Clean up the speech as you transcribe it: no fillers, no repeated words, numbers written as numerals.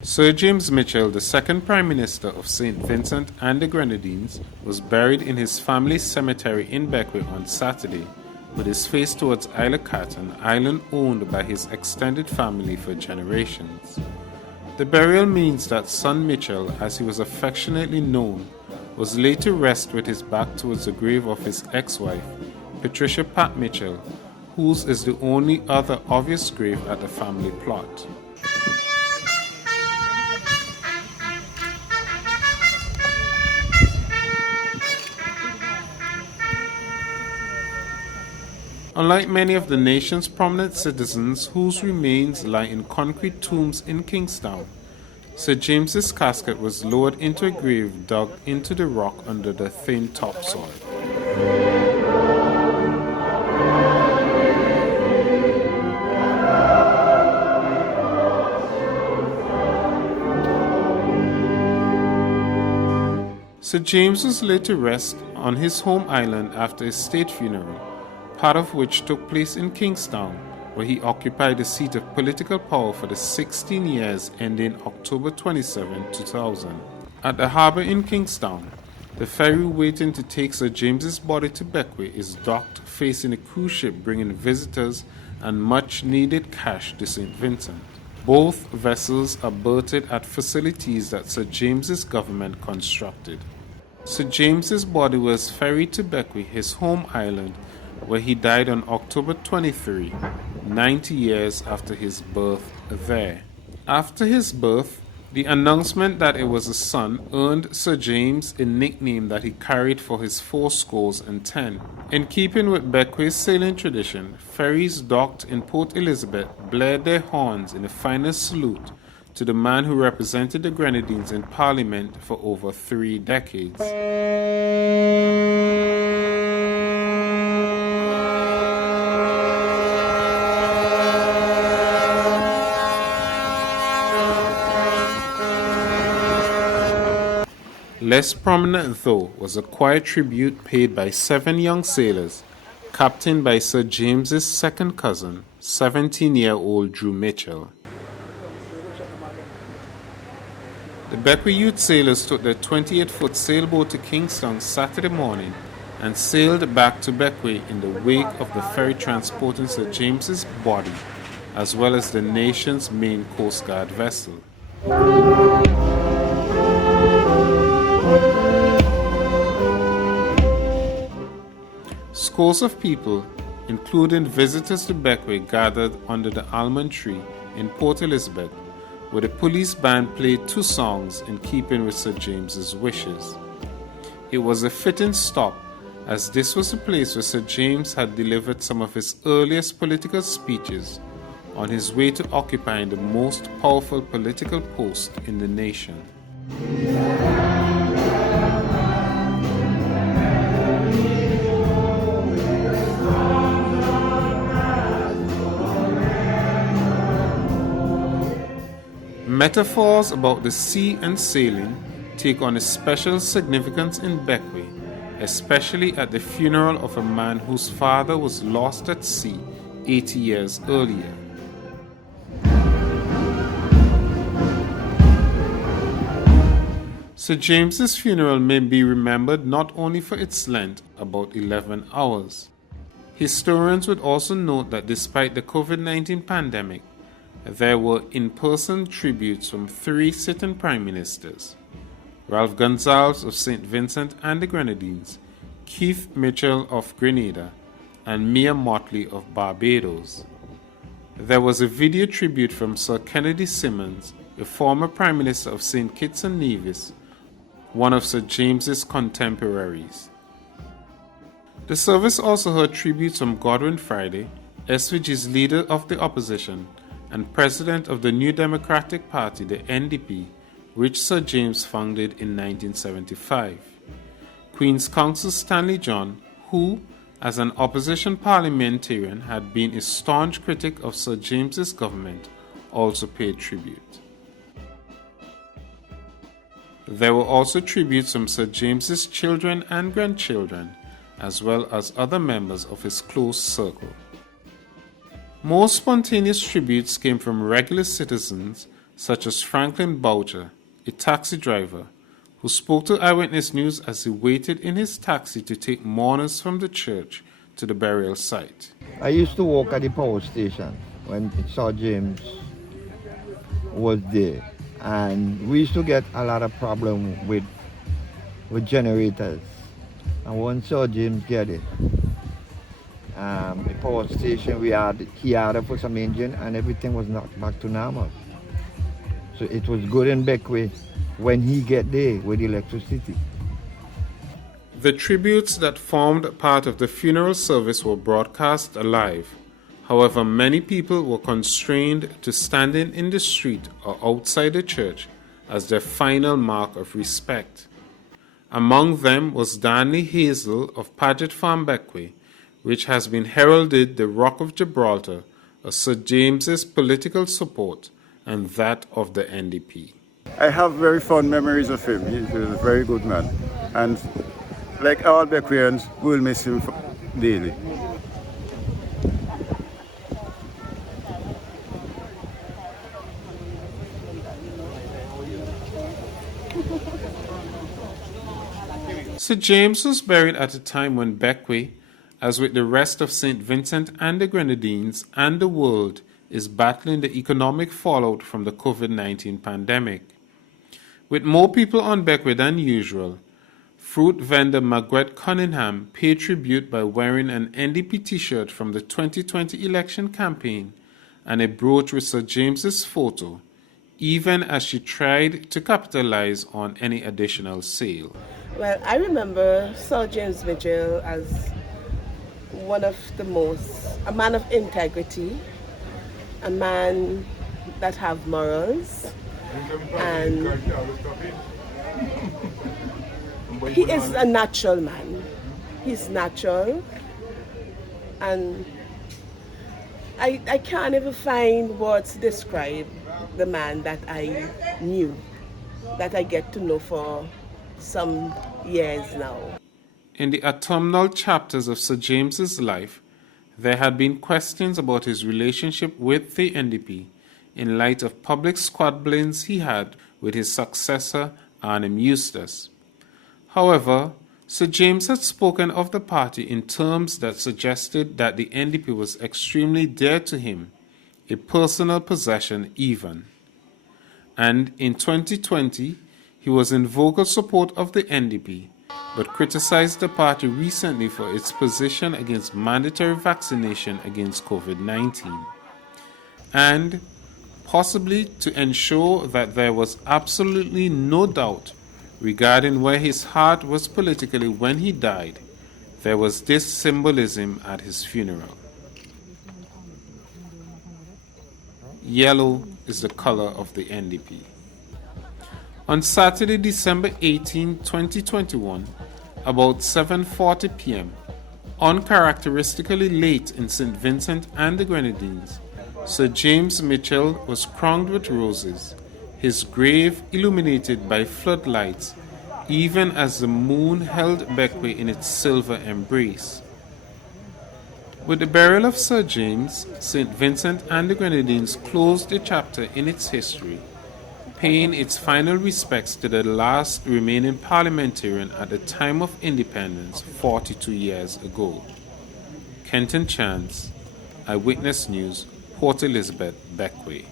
Sir James Mitchell, the second Prime Minister of St. Vincent and the Grenadines, was buried in his family's cemetery in Bequia on Saturday, with his face towards Isle of Quatre, an island owned by his extended family for generations. The burial means that son Mitchell, as he was affectionately known, was laid to rest with his back towards the grave of his ex-wife, Patricia Pat Mitchell, whose is the only other obvious grave at the family plot. Unlike many of the nation's prominent citizens whose remains lie in concrete tombs in Kingstown, Sir James's casket was lowered into a grave dug into the rock under the thin topsoil. Sir James was laid to rest on his home island after a state funeral, part of which took place in Kingstown, where he occupied the seat of political power for the 16 years ending October 27, 2000. At the harbour in Kingstown, the ferry waiting to take Sir James's body to Bequia is docked facing a cruise ship bringing visitors and much-needed cash to St. Vincent. Both vessels are berthed at facilities that Sir James's government constructed. Sir James's body was ferried to Bequia, his home island, where he died on October 23, 90 years after his birth there. After his birth, the announcement that it was a son earned Sir James a nickname that he carried for his 80. In keeping with Bequia's sailing tradition, ferries docked in Port Elizabeth blared their horns in a final salute to the man who represented the Grenadines in Parliament for over 3 decades. Less prominent, though, was a quiet tribute paid by 7 young sailors, captained by Sir James's second cousin, 17-year-old Drew Mitchell. The Bequia youth sailors took their 28-foot sailboat to Kingstown Saturday morning and sailed back to Bequia in the wake of the ferry transporting Sir James's body, as well as the nation's main Coast Guard vessel. Scores of people, including visitors to Bequia, gathered under the almond tree in Port Elizabeth, where the police band played 2 songs in keeping with Sir James's wishes. It was a fitting stop, as this was the place where Sir James had delivered some of his earliest political speeches on his way to occupying the most powerful political post in the nation. Metaphors about the sea and sailing take on a special significance in Bequia, especially at the funeral of a man whose father was lost at sea 80 years earlier. Sir James's funeral may be remembered not only for its length, about 11 hours. Historians would also note that despite the COVID-19 pandemic, there were in-person tributes from 3 sitting prime ministers: Ralph Gonsalves of St. Vincent and the Grenadines, Keith Mitchell of Grenada, and Mia Mottley of Barbados. There was a video tribute from Sir Kennedy Simmons, a former Prime Minister of St. Kitts and Nevis, one of Sir James's contemporaries. The service also heard tributes from Godwin Friday, SVG's leader of the opposition, and president of the New Democratic Party, the NDP, which Sir James founded in 1975. Queen's Counsel Stanley John, who, as an opposition parliamentarian, had been a staunch critic of Sir James's government, also paid tribute. There were also tributes from Sir James's children and grandchildren, as well as other members of his close circle. More spontaneous tributes came from regular citizens such as Franklin Boucher, a taxi driver, who spoke to Eyewitness News as he waited in his taxi to take mourners from the church to the burial site. I used to work at the power station when Sir James was there, and we used to get a lot of problem with generators. And once Sir James get it, the power station, he had to put some engine and everything was knocked back to normal. So it was good in Bequia when he get there with electricity. The tributes that formed part of the funeral service were broadcast live. However, many people were constrained to standing in the street or outside the church as their final mark of respect. Among them was Darnley Hazel of Paget Farm, Bequia, which has been heralded the Rock of Gibraltar as Sir James's political support and that of the NDP. I have very fond memories of him. He was a very good man. And like all Bequians, we'll miss him daily. Sir James was buried at a time when Bequia, as with the rest of St. Vincent and the Grenadines and the world, is battling the economic fallout from the COVID-19 pandemic. With more people on Bequia than usual, fruit vendor Margaret Cunningham paid tribute by wearing an NDP t-shirt from the 2020 election campaign and a brooch with Sir James's photo, even as she tried to capitalize on any additional sale. Well, I remember Sir James Mitchell as a man of integrity, a man that have morals, and he is a natural man. He's natural, and I can't even find words to describe the man that I knew, that I get to know for some years now. In the autumnal chapters of Sir James's life, there had been questions about his relationship with the NDP in light of public squabblings he had with his successor, Arnhem Eustace. However, Sir James had spoken of the party in terms that suggested that the NDP was extremely dear to him, a personal possession even. And in 2020, he was in vocal support of the NDP, but criticized the party recently for its position against mandatory vaccination against COVID-19, and possibly to ensure that there was absolutely no doubt regarding where his heart was politically when he died, there was this symbolism at his funeral. Yellow is the color of the NDP. On Saturday, December 18, 2021, about 7:40 p.m., uncharacteristically late in St. Vincent and the Grenadines, Sir James Mitchell was crowned with roses, his grave illuminated by floodlights, even as the moon held Bequia in its silver embrace. With the burial of Sir James, St. Vincent and the Grenadines closed a chapter in its history, paying its final respects to the last remaining parliamentarian at the time of independence 42 years ago. Kenton Chance, Eyewitness News, Port Elizabeth, Bequia.